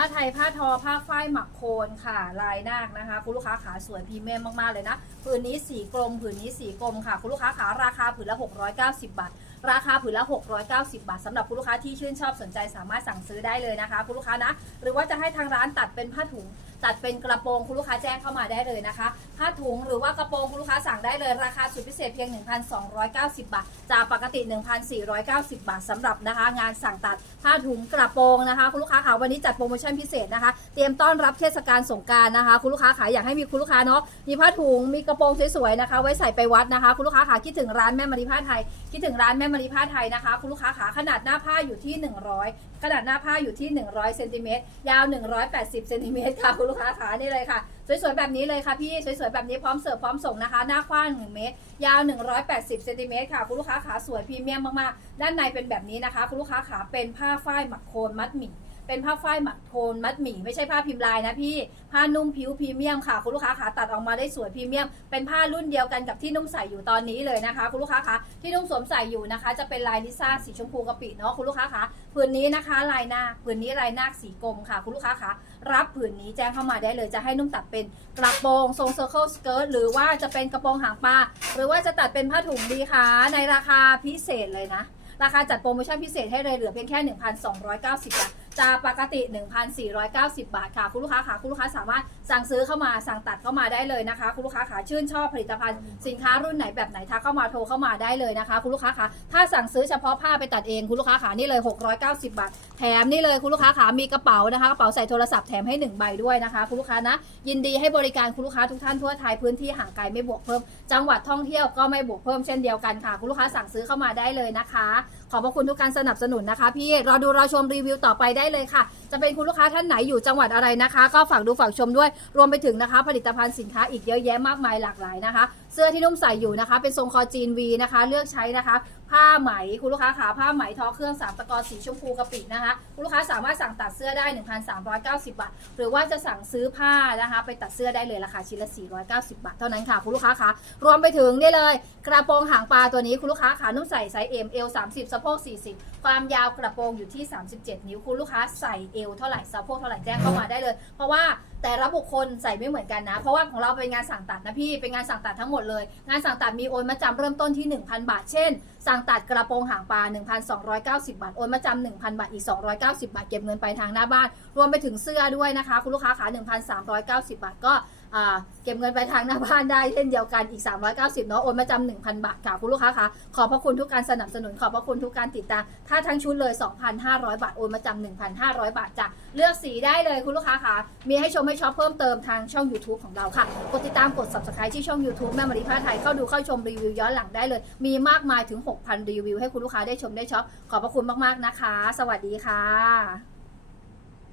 ผ้าไทยผ้าทอผ้าฝ้ายหมักโคนค่ะ ลายนาคนะคะ คุณลูกค้าขาสวยพรีเมียมมากๆเลยนะผืนนี้สีกลมผืนนี้สีกลมค่ะ คุณลูกค้าขาราคาผืนละ 690 บาท ราคาผืนละ 690 บาทสำหรับคุณลูกค้าที่ชื่นชอบสนใจสามารถสั่งซื้อได้เลยนะคะ คุณลูกค้านะ หรือว่าจะให้ทางร้านตัดเป็นผ้าถุงตัดเป็นกระโปรงคุณลูกค้าแจ้งเข้ามาได้เลยนะคะผ้าถุงหรือว่ากระโปรงคุณลูกค้าสั่งได้เลยราคาสุดพิเศษเพียง 1,290 บาท จากปกติ 1,490 บาทสำหรับนะคะ งานสั่งตัดผ้าถุงกระโปรงนะคะ คุณลูกค้าขาวันนี้จัดโปรโมชั่นพิเศษนะคะ เตรียมต้อนรับเทศกาลสงการนะคะ คุณลูกค้าขาอยากให้มีคุณลูกค้าเนาะมีผ้าถุงมีกระโปรงสวยๆนะคะ ไว้ใส่ไปวัดนะคะ คุณลูกค้าขาคิดถึงร้านแม่มารีผ้าไทยคิดถึงร้านแม่มารีผ้าไทยนะคะ คุณลูกค้าขาขนาดหน้าผ้าอยู่ที่ 100 ขนาดหน้าผ้าอยู่ที่ 100เซนติเมตรยาว 180เซนติเมตรค่ะคุณลูกค้าขานี่เลยค่ะ สวยๆแบบนี้เลยค่ะพี่สวยๆแบบนี้พร้อมเสิร์ฟพร้อมส่งนะคะ หน้ากว้าง1เมตร ยาว 180เซนติเมตรค่ะคุณลูกค้าขาสวยพรีเมียมมากๆ ด้านในเป็นแบบนี้นะคะคุณลูกค้าขาเป็นผ้าฝ้ายหมักโคนมัดหมี่เป็นผ้าฝ้ายหมักโคนมัดหมี่ไม่ใช่ผ้าพิมพ์ลายนะพี่ ผ้านุ่มผิวพรีเมียมค่ะ คุณลูกค้าขาตัดออกมาได้สวยพรีเมียม เป็นผ้ารุ่นเดียวกันกับที่นุ่มใส่อยู่ตอนนี้เลยนะคะ คุณลูกค้าคะที่นุ่มสวมใส่อยู่นะคะ จะเป็นลายลิซ่าสีชมพูกะปิเนาะคุณลูกค้าคะผืนนี้นะคะ ลายหน้าผืนนี้ลายหน้าสีกลมค่ะ คุณลูกค้าคะรับผืนนี้แจ้งเข้ามาได้เลยจะให้นุ่มตัดเป็นกระโปรงทรงเซอร์เคิลสเกิร์ตหรือว่าจะเป็นกระโปรงหางปลาหรือว่าจะตัดเป็นผ้าถุงดีคะในราคาพิเศษเลยนะ ราคาจัดโปรโมชั่นพิเศษให้เลยเหลือเพียงแค่ 1,290บาท จาปกติ 1,490 บาทค่ะ คุณลูกค้าค่ะคุณลูกค้าสามารถสั่งซื้อเข้ามาสั่งตัดเข้ามาได้เลยนะคะ คุณลูกค้าค่ะชื่นชอบผลิตภัณฑ์สินค้ารุ่นไหนแบบไหนทักเข้ามาโทรเข้ามาได้เลยนะคะ คุณลูกค้าค่ะถ้าสั่งซื้อเฉพาะผ้าไปตัดเองคุณลูกค้าค่ะนี่เลย 690 บาท แถมนี่เลยคุณลูกค้าค่ะมีกระเป๋านะคะกระเป๋าใส่โทรศัพท์แถมให้หนึ่งใบด้วยนะคะคุณลูกค้านะยินดีให้บริการคุณลูกค้าทุกท่านทั่วไทยพื้นที่ห่างไกลไม่บวกเพิ่ม จังหวัดท่องเที่ยวก็ไม่บวกเพิ่มเช่นเดียวกันค่ะ คุณลูกค้าสั่งซื้อเข้ามาได้เลยนะคะ ขอบพระคุณทุกการสนับสนุนนะคะ พี่รอดูรอชมรีวิวต่อไปได้เลยค่ะ จะเป็นคุณลูกค้าท่านไหนอยู่จังหวัดอะไรนะคะ ก็ฝากดูฝากชมด้วยรวมไปถึงนะคะ ผลิตภัณฑ์สินค้าอีกเยอะแยะมากมายหลากหลายนะคะ เสื้อที่นุ่มใส่อยู่นะคะ เป็นทรงคอจีนวีนะคะ เลือกใช้นะคะ ผ้าไหมคุณลูกค้าขาผ้าไหมทอเครื่องสามตะกอสีชมพูกะปินะคะคุณลูกค้าสามารถสั่งตัดเสื้อได้ 1,390 บาท หรือว่าจะสั่งซื้อผ้านะคะไปตัดเสื้อได้เลยราคาชิ้นละ 490 บาทเท่านั้นค่ะคุณลูกค้าคะรวมไปถึงนี่เลย กระโปรงหางปลาตัวนี้คุณลูกค้าขานุ่มใส่ไซส์ M L 30สะโพก40 ความยาวกระโปรงอยู่ที่ 37 นิ้วคุณลูกค้าใส่เอวเท่าไหร่สะโพกเท่าไหร่แจ้งเข้ามาได้เลย เพราะว่าแต่ละบุคคลใส่ไม่เหมือนกันนะ เพราะว่าของเราเป็นงานสั่งตัดนะพี่เป็นงานสั่งตัดทั้งหมดเลย งานสั่งตัดมีโอนมาจำเริ่มต้นที่ 1,000 บาทเช่น สั่งตัดกระโปรงหางปลา 1,290 บาท โอนมาจำ1,000 บาท อีก 290 บาท เก็บเงินไปทางหน้าบ้าน รวมไปถึงเสื้อด้วยนะคะ คุณลูกค้าขา1,390 บาทก็ เก็บเงินไปทางหน้าบ้านได้เช่นเดียวกันอีก 390เนาะโอนมาจำ1,000 บาทค่ะคุณลูกค้าคะขอบพระคุณทุกการสนับสนุนขอบพระคุณทุกการติดตาม ถ้าทั้งชุดเลย 2,500 บาท โอนมาจำ1,500 บาทจ้ะเลือกสีได้เลยคุณลูกค้าคะมีให้ชมให้ช็อปเพิ่มเติมทางช่อง YouTube ของเราค่ะ กดติดตามกด subscribe ที่ช่อง YouTube แม่มารีผ้าไทยเข้าดูเข้าชมรีวิวย้อนหลังได้เลย มีมากมายถึง 6,000 รีวิวให้คุณลูกค้าได้ชมได้ช็อปขอบพระคุณมากๆนะคะ สวัสดีค่ะ